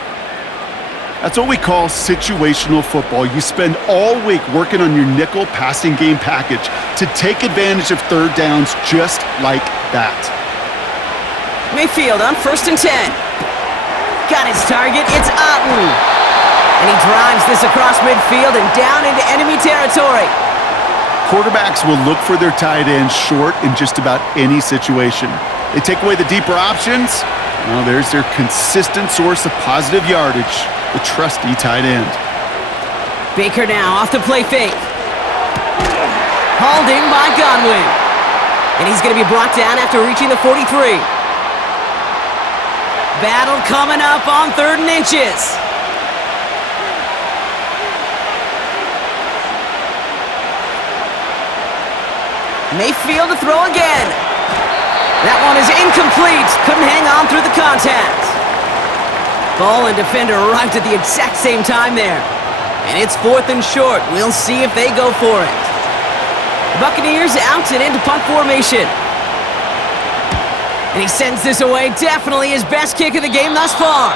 That's what we call situational football. You spend all week working on your nickel passing game package to take advantage of third downs just like that. Mayfield on 1st and 10. Got his target, it's Otten. And he drives this across midfield and down into enemy territory. Quarterbacks will look for their tight end short in just about any situation. They take away the deeper options. Well, there's their consistent source of positive yardage, the trusty tight end. Baker now off the play fake. Hauled in by Godwin. And he's going to be brought down after reaching the 43. Battle coming up on 3rd and inches. Mayfield to throw again. That one is incomplete. Couldn't hang on through the contact. Ball and defender arrived at the exact same time there. And it's 4th and short. We'll see if they go for it. The Buccaneers out and into punt formation. And he sends this away. Definitely his best kick of the game thus far.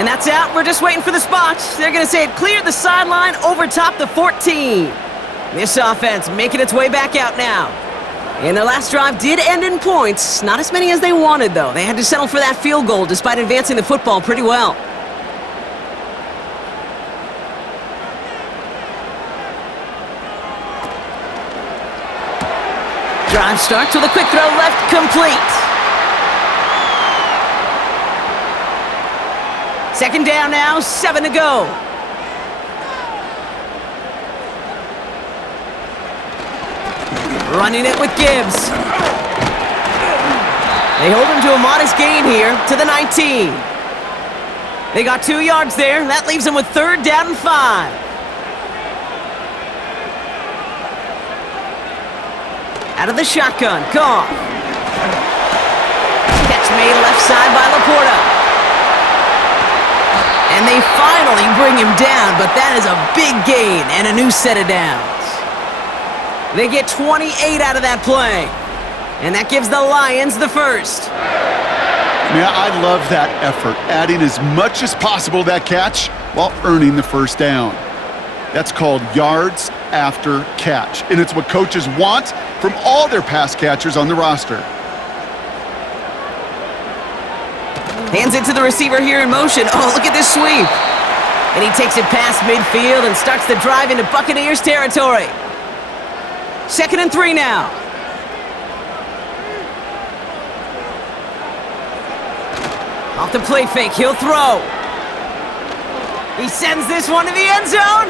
And that's out. We're just waiting for the spot. They're going to say it cleared the sideline over top the 14. This offense making its way back out now. And their last drive did end in points. Not as many as they wanted, though. They had to settle for that field goal despite advancing the football pretty well. Drive starts with a quick throw left, complete. Second down now, 7 to go. Running it with Gibbs. They hold him to a modest gain here to the 19. They got 2 yards there. That leaves them with 3rd down and 5. Out of the shotgun, Goff. Catch made left side by Laporta. And they finally bring him down, but that is a big gain and a new set of downs. They get 28 out of that play. And that gives the Lions the first. Yeah, I love that effort, adding as much as possible to that catch while earning the first down. That's called yards after catch, and it's what coaches want from all their pass catchers on the roster. Hands it to the receiver here in motion. Oh, look at this sweep. And he takes it past midfield and starts the drive into Buccaneers territory. 2nd and 3 now. Off the play fake, he'll throw. He sends this one to the end zone.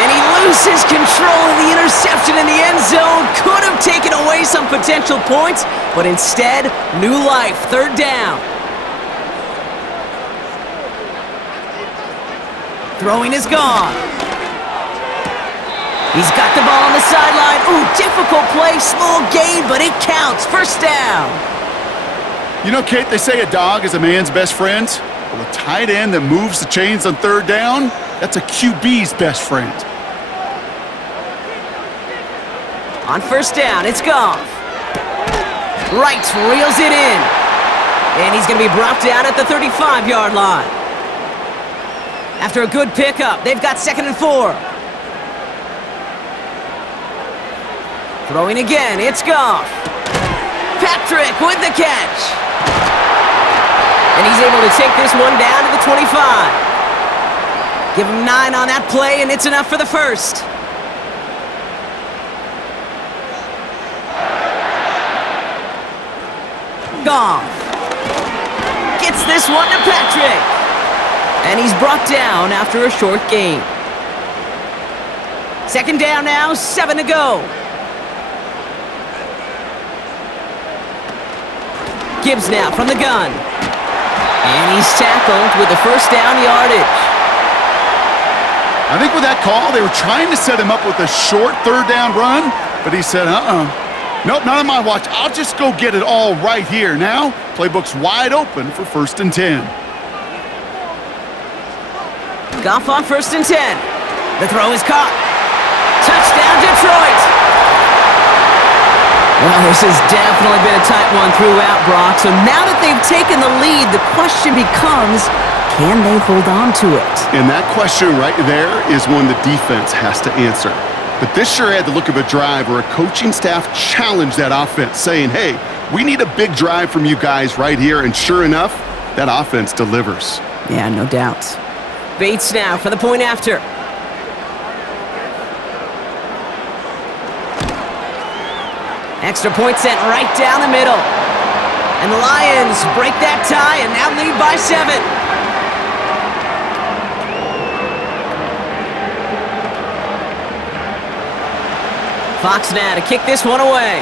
And he loses control of the interception in the end zone. Could have taken away some potential points, but instead, new life, 3rd down. Throwing is gone. He's got the ball on the sideline. Ooh, difficult play, small gain, but it counts. First down. You know, Kate, they say a dog is a man's best friend. Well, a tight end that moves the chains on third down, that's a QB's best friend. On first down, it's Goff. Wright reels it in. And he's going to be brought down at the 35-yard line. After a good pickup, they've got 2nd and 4. Throwing again, it's Goff. Patrick with the catch. And he's able to take this one down to the 25. Give him 9 on that play, and it's enough for the first. Goff gets this one to Patrick. And he's brought down after a short gain. 2nd down now, 7 to go. Gibbs now from the gun. And he's tackled with the first down yardage. I think with that call, they were trying to set him up with a short third down run, but he said, nope, not on my watch. I'll just go get it all right here. Now, playbook's wide open for 1st and 10. Goff on 1st and 10. The throw is caught. Touchdown, Detroit. Well, this has definitely been a tight one throughout, Brock. So now that they've taken the lead, the question becomes, can they hold on to it? And that question right there is one the defense has to answer. But this sure had the look of a drive where a coaching staff challenged that offense, saying, hey, we need a big drive from you guys right here. And sure enough, that offense delivers. Yeah, no doubt. Bates now for the point after. Extra point sent right down the middle. And the Lions break that tie and now lead by 7. Fox now to kick this one away.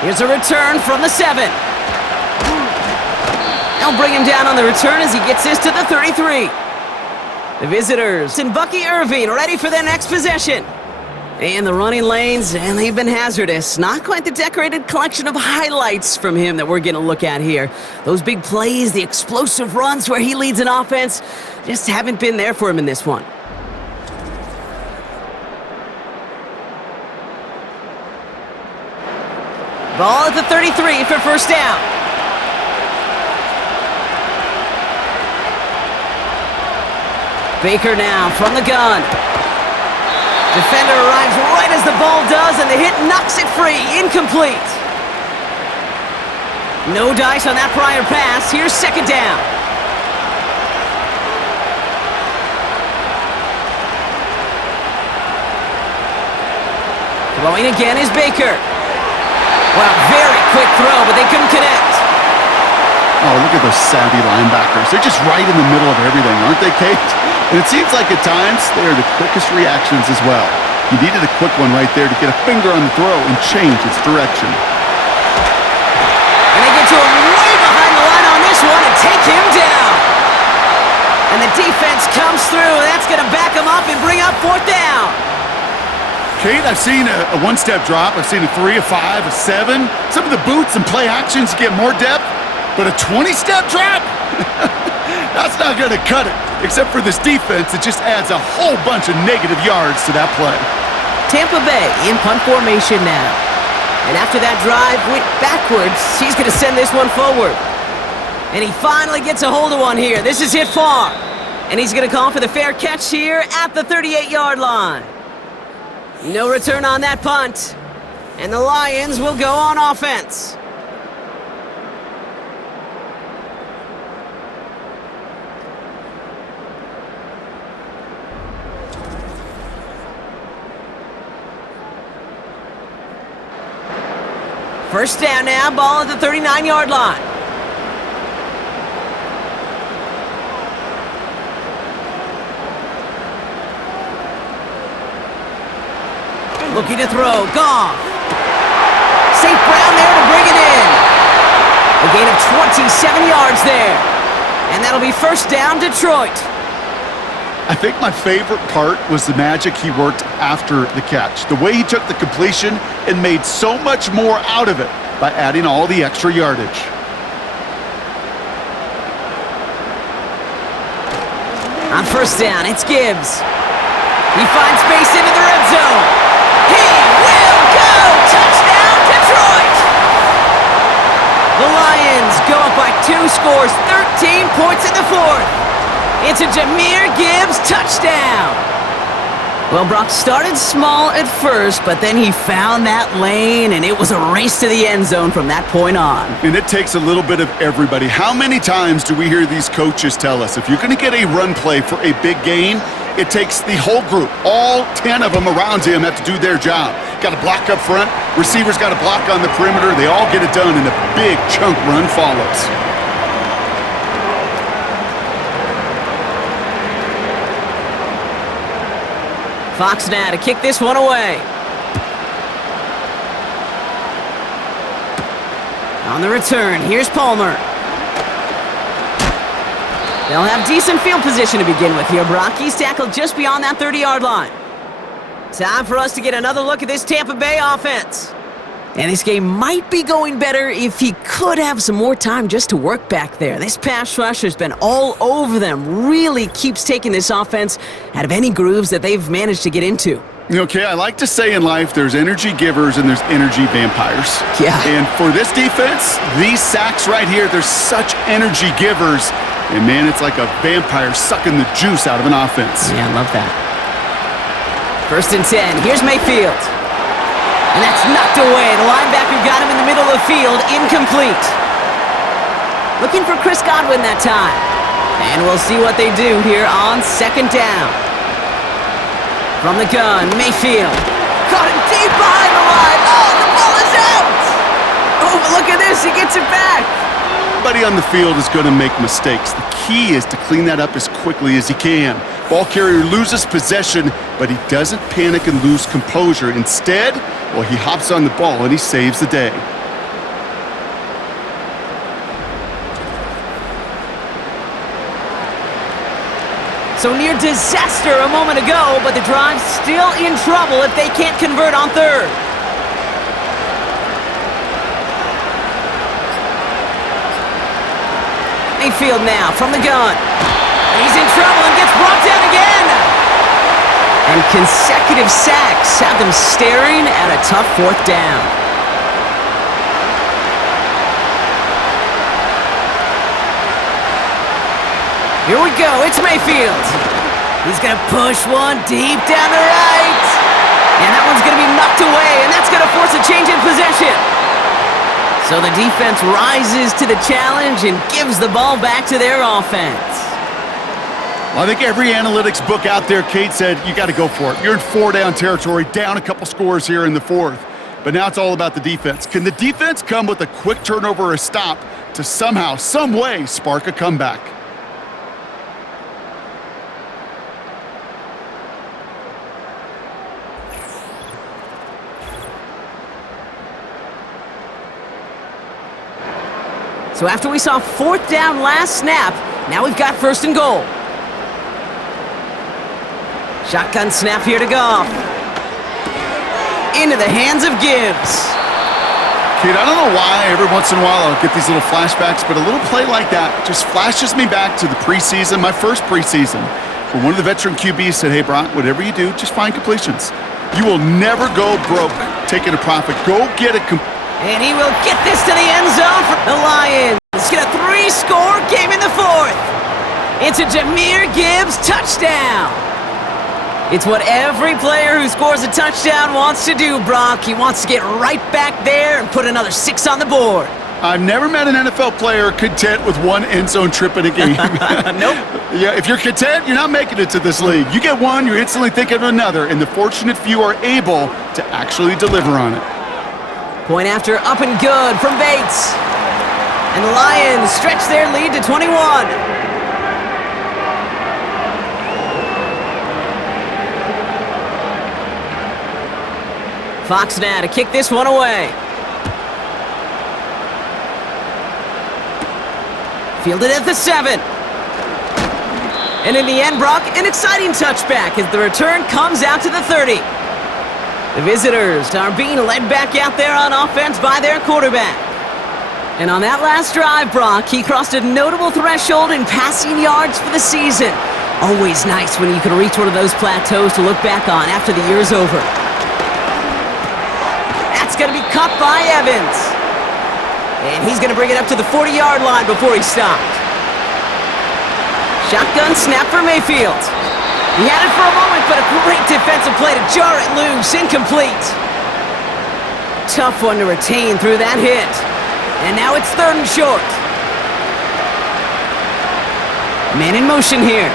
Here's a return from the 7. They'll bring him down on the return as he gets this to the 33. The visitors and Bucky Irving ready for their next possession. And the running lanes, and they've been hazardous. Not quite the decorated collection of highlights from him that we're going to look at here. Those big plays, the explosive runs where he leads an offense, just haven't been there for him in this one. Ball at the 33 for first down. Baker now from the gun. Defender arrives right as the ball does, and the hit knocks it free. Incomplete. No dice on that prior pass. Here's 2nd down. Throwing again is Baker. Well, very quick throw, but they couldn't connect. Oh, look at those savvy linebackers. They're just right in the middle of everything, aren't they, Kate? And it seems like at times they are the quickest reactions as well. You needed a quick one right there to get a finger on the throw and change its direction. And they get to him way behind the line on this one and take him down. And the defense comes through, and that's going to back him up and bring up 4th down. Kate, I've seen a one-step drop. I've seen a 3, a 5, a 7. Some of the boots and play actions get more depth, but a 20-step drop? That's not going to cut it. Except for this defense, it just adds a whole bunch of negative yards to that play. Tampa Bay in punt formation now. And after that drive went backwards, he's going to send this one forward. And he finally gets a hold of one here. This is hit far. And he's going to call for the fair catch here at the 38-yard line. No return on that punt. And the Lions will go on offense. First down now, ball at the 39-yard line. Looking to throw, Goff. St. Brown there to bring it in. A gain of 27 yards there. And that'll be first down, Detroit. I think my favorite part was the magic he worked after the catch. The way he took the completion and made so much more out of it by adding all the extra yardage. On first down, it's Gibbs. He finds space into the red zone. He will go! Touchdown, Detroit! The Lions go up by 2 scores, 13 points in the fourth. It's a Jahmyr Gibbs touchdown. Well, Brock started small at first, but then he found that lane, and it was a race to the end zone from that point on. And it takes a little bit of everybody. How many times do we hear these coaches tell us, if you're going to get a run play for a big gain, it takes the whole group, all 10 of them around him have to do their job. Got to block up front, receivers got to block on the perimeter, they all get it done, and a big chunk run follows. Fox now to kick this one away. On the return, here's Palmer. They'll have decent field position to begin with here, Brock. He's tackled just beyond that 30-yard line. Time for us to get another look at this Tampa Bay offense. And this game might be going better if he could have some more time just to work back there. This pass rush has been all over them. Really keeps taking this offense out of any grooves that they've managed to get into. Okay, I like to say in life there's energy givers and there's energy vampires. Yeah. And for this defense, these sacks right here, they're such energy givers. And man, it's like a vampire sucking the juice out of an offense. Yeah, I love that. 1st and 10, here's Mayfield. And that's knocked away. The linebacker got him in the middle of the field, incomplete. Looking for Chris Godwin that time. And we'll see what they do here on 2nd down. From the gun, Mayfield. Caught him deep behind the line. Oh, the ball is out! Oh, but look at this, he gets it back. Everybody on the field is going to make mistakes. The key is to clean that up as quickly as he can. Ball carrier loses possession, but he doesn't panic and lose composure. Instead, well, he hops on the ball and he saves the day. So near disaster a moment ago, but the drive's still in trouble if they can't convert on 3rd. Mayfield now from the gun. And he's in trouble and gets brought down again. And consecutive sacks have them staring at a tough 4th down. Here we go, it's Mayfield. He's gonna push one deep down the right. And that one's gonna be knocked away, and that's gonna force a change in possession. So the defense rises to the challenge and gives the ball back to their offense. Well, I think every analytics book out there, Kate, said you got to go for it. You're in 4-down territory, down a couple scores here in the 4th. But now it's all about the defense. Can the defense come with a quick turnover or a stop to somehow, some way, spark a comeback? So after we saw 4th down last snap, now we've got 1st and goal. Shotgun snap here to Goff. Into the hands of Gibbs. Kate, I don't know why every once in a while I'll get these little flashbacks, but a little play like that just flashes me back to the preseason, my first preseason, where one of the veteran QBs said, hey, Brock, whatever you do, just find completions. You will never go broke taking a profit. Go get a And he will get this to the end zone for the Lions. Get a 3-score game in the 4th. It's a Jahmyr Gibbs touchdown. It's what every player who scores a touchdown wants to do, Brock. He wants to get right back there and put another 6 on the board. I've never met an NFL player content with one end zone trip in a game. Nope. Yeah, if you're content, you're not making it to this league. You get one, you're instantly thinking of another, and the fortunate few are able to actually deliver on it. Point after up and good from Bates. And the Lions stretch their lead to 21. Fox now to kick this one away. Fielded at the 7. And in the end, Brock, an exciting touchback as the return comes out to the 30. The visitors are being led back out there on offense by their quarterback. And on that last drive, Brock, he crossed a notable threshold in passing yards for the season. Always nice when you can reach one of those plateaus to look back on after the year's over. That's going to be caught by Evans. And he's going to bring it up to the 40-yard line before he stopped. Shotgun snap for Mayfield. He had it for a moment, but a great defensive play to jar it loose. Incomplete. Tough one to retain through that hit. And now it's 3rd and short. Man in motion here.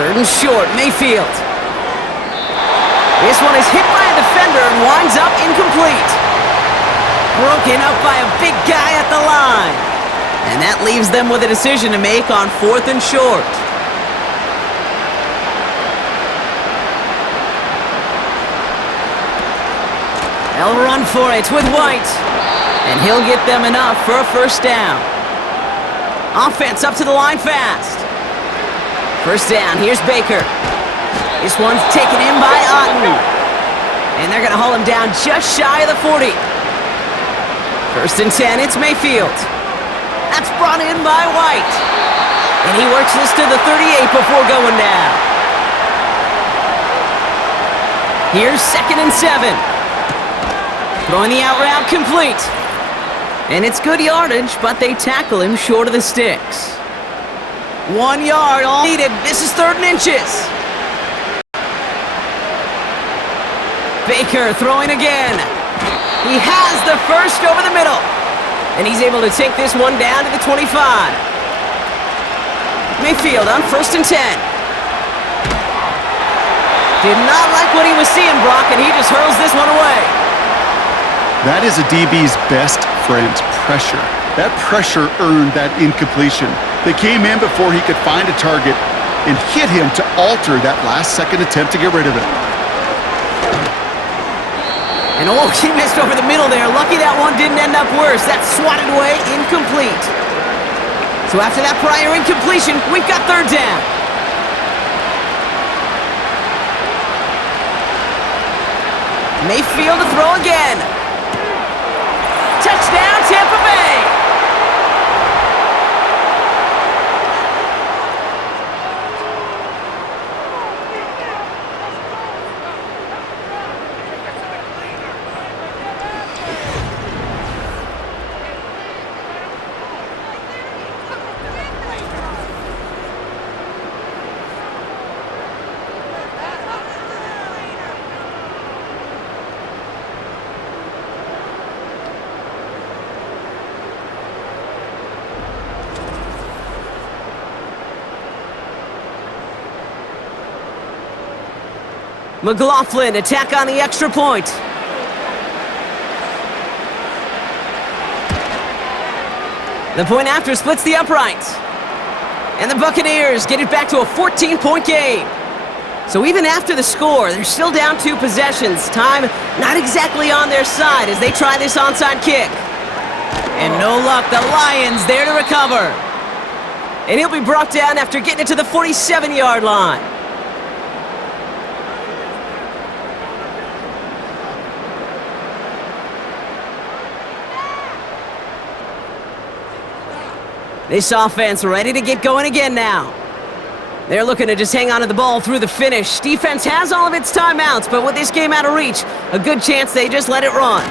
3rd and short, Mayfield. This one is hit by a defender and winds up incomplete. Broken up by a big guy at the line. And that leaves them with a decision to make on 4th and short. They'll run for it with White. And he'll get them enough for a 1st down. Offense up to the line fast. 1st down, here's Baker. This one's taken in by Otten. And they're going to haul him down just shy of the 40. 1st and 10, it's Mayfield. That's brought in by White. And he works this to the 38 before going down. Here's 2nd and 7. Throwing the out route complete. And it's good yardage, but they tackle him short of the sticks. 1 yard all needed. This is 3rd and inches. Baker throwing again. He has the 1st over the middle. And he's able to take this one down to the 25. Mayfield on 1st and 10. Did not like what he was seeing, Brock, and he just hurls this one away. That is a DB's best friend, pressure. That pressure earned that incompletion. They came in before he could find a target and hit him to alter that last-second attempt to get rid of it. And oh, he missed over the middle there. Lucky that one didn't end up worse. That's swatted away, incomplete. So after that prior incompletion, we've got 3rd down. Mayfield to throw again. Touchdown, Tampa Bay! McLaughlin, attack on the extra point. The point after splits the uprights. And the Buccaneers get it back to a 14-point game. So even after the score, they're still down 2 possessions. Time not exactly on their side as they try this onside kick. And no luck, the Lions there to recover. And he'll be brought down after getting it to the 47-yard line. This offense ready to get going again now. They're looking to just hang on to the ball through the finish. Defense has all of its timeouts, but with this game out of reach, a good chance they just let it run.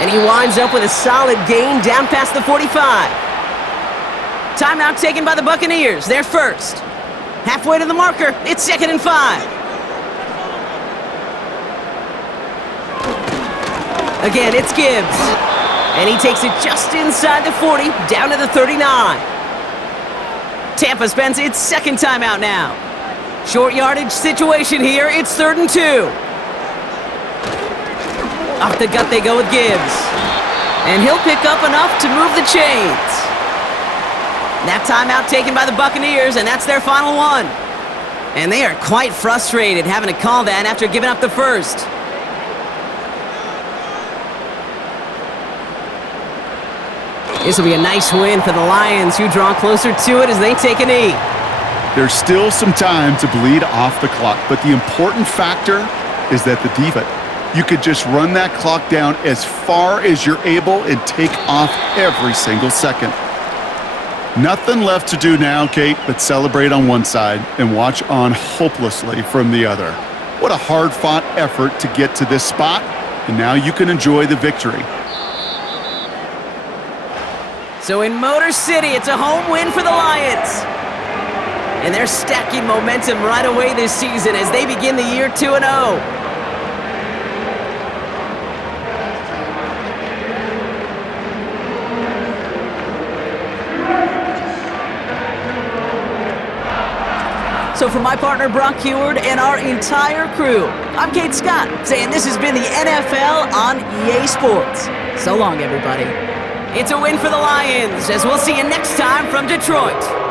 And he winds up with a solid gain down past the 45. Timeout taken by the Buccaneers. They're first. Halfway to the marker, it's 2nd and 5. Again, it's Gibbs. And he takes it just inside the 40, down to the 39. Tampa spends its 2nd timeout now. Short yardage situation here, it's 3rd and 2. Off the gut they go with Gibbs. And he'll pick up enough to move the chains. That timeout taken by the Buccaneers, and that's their final one. And they are quite frustrated having to call that after giving up the 1st. This will be a nice win for the Lions, who draw closer to it as they take a knee. There's still some time to bleed off the clock, but the important factor is that the defense, you could just run that clock down as far as you're able and take off every single second. Nothing left to do now, Kate, but celebrate on one side and watch on hopelessly from the other. What a hard-fought effort to get to this spot, and now you can enjoy the victory. So in Motor City, it's a home win for the Lions. And they're stacking momentum right away this season as they begin the year 2-0. So for my partner, Brock Heward, and our entire crew, I'm Kate Scott, saying this has been the NFL on EA Sports. So long, everybody. It's a win for the Lions, as we'll see you next time from Detroit.